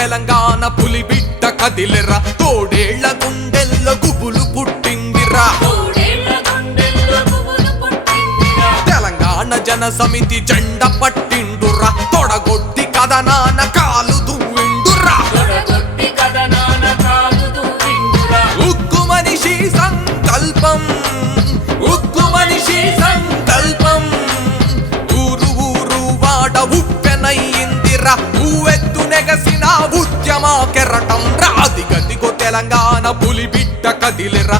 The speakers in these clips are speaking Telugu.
తెలంగాణ పులి బిడ్డ కదిలెరా తోడేళ్ళ గుండెల్లో గుబులు పుట్టిందిరా తెలంగాణ జన సమితి జెండ పట్టిండురా తొడగొట్టి కథనా తెలంగాణ పులి బిడ్డ కదిలిరా?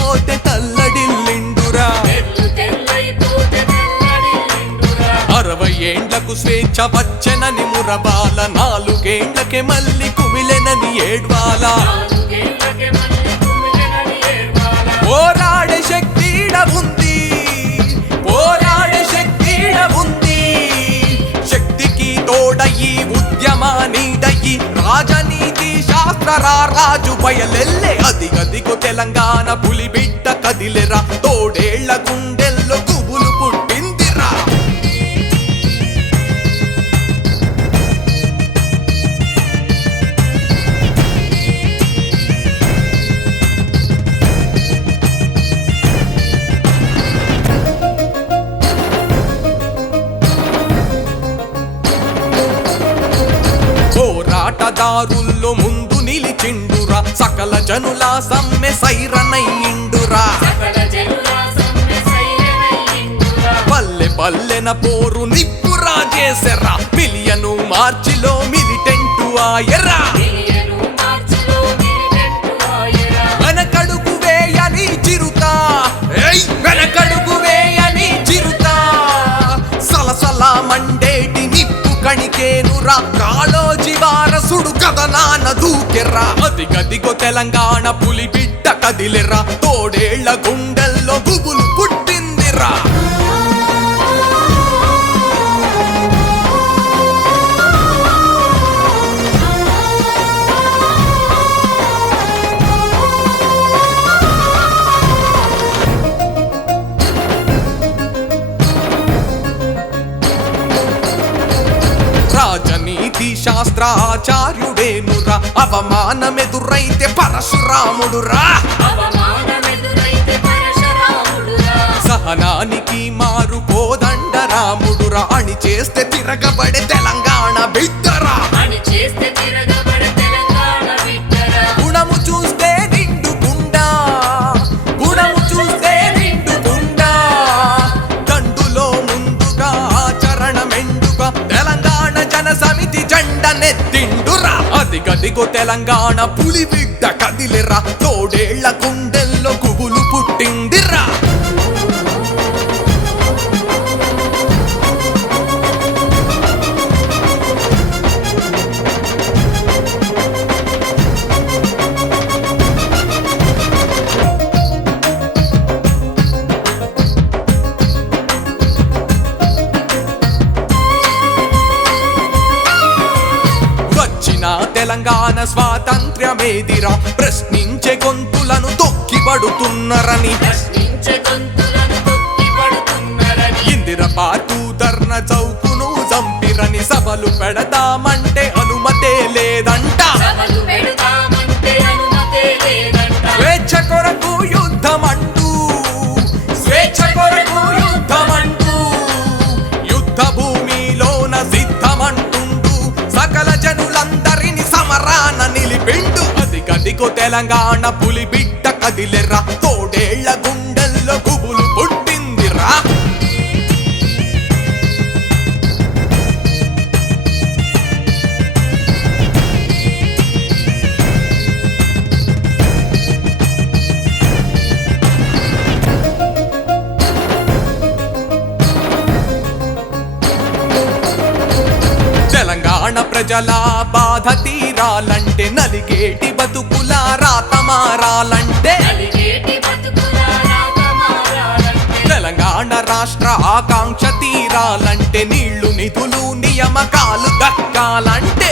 పోతే తల్లడిల్లిండురా. తెల్లు అరవై ఏండ్లకు స్వేచ్ఛ వచ్చెనని మురబాల నాలుగేండ్లకే మళ్ళీ కుమిలెనని ఏడ్వాలా. తోడయి ఉద్యమానిడయి రాజనీతి శాస్త్రరా రాజు బయలెల్లే. అది అదిగో తెలంగాణ పులి బిడ్డ కదిలెరా. తోడేళ్ళ గుండె పోరాటదారుల్లో ముందు నిలిచిండురా. సకల జనుల సమ్మె సైరనయ్యిండురా. పల్లె పల్లెన పోరు నిప్పురా చేసెర్రా. మిలియను మార్చిలో మిలిటెంటు ఆయరా వెనకడుగు వేయని చిరుతా. వెనకడు చూడు కథ నాన్న దూకెర్రా. అది గదిగో తెలంగాణ పులి బిడ్డ కదిలెర్రా. తోడేళ్ళ గుండె శాస్త్రాచార్యుడేనురా అవమానమెదురైతే పరశురాముడురా. సహనానికి మారు కోదండరాముడురా అని చేస్తే తిరగబడే తెలంగాణ బిడ్డరా తెలంగాణ పులి బిడ్డ కదిలిరా తోడేళ్ళ తెలంగాణ స్వాతంత్ర్యమేదిరా. ప్రశ్నించే గొంతులను తొక్కిపడుతున్నరని ప్రశ్నించే గొంతులను తొక్కి పడుతున్నరని. ఇందిర పాటు ధర్న చౌకును చంపిరని సభలు పెడదామంటే సమరాన అది గదిగో తెలంగాణ పులి బిడ్డ కదిలెర్రా తోడే. తెలంగాణ ప్రజల బాధ తీరాలంటే నలిగేటి బతుకుల రాతమారాలంటే తెలంగాణ రాష్ట్ర ఆకాంక్ష తీరాలంటే నీళ్ళు నిధులు నియమకాలు దక్కాలంటే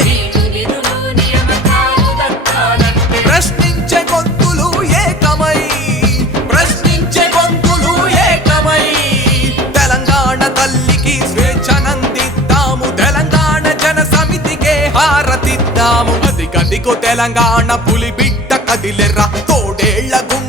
అది తెలంగాణ పులి బిడ్డ కదిలెర్రా తోడేళ్ళ గుండెల్లో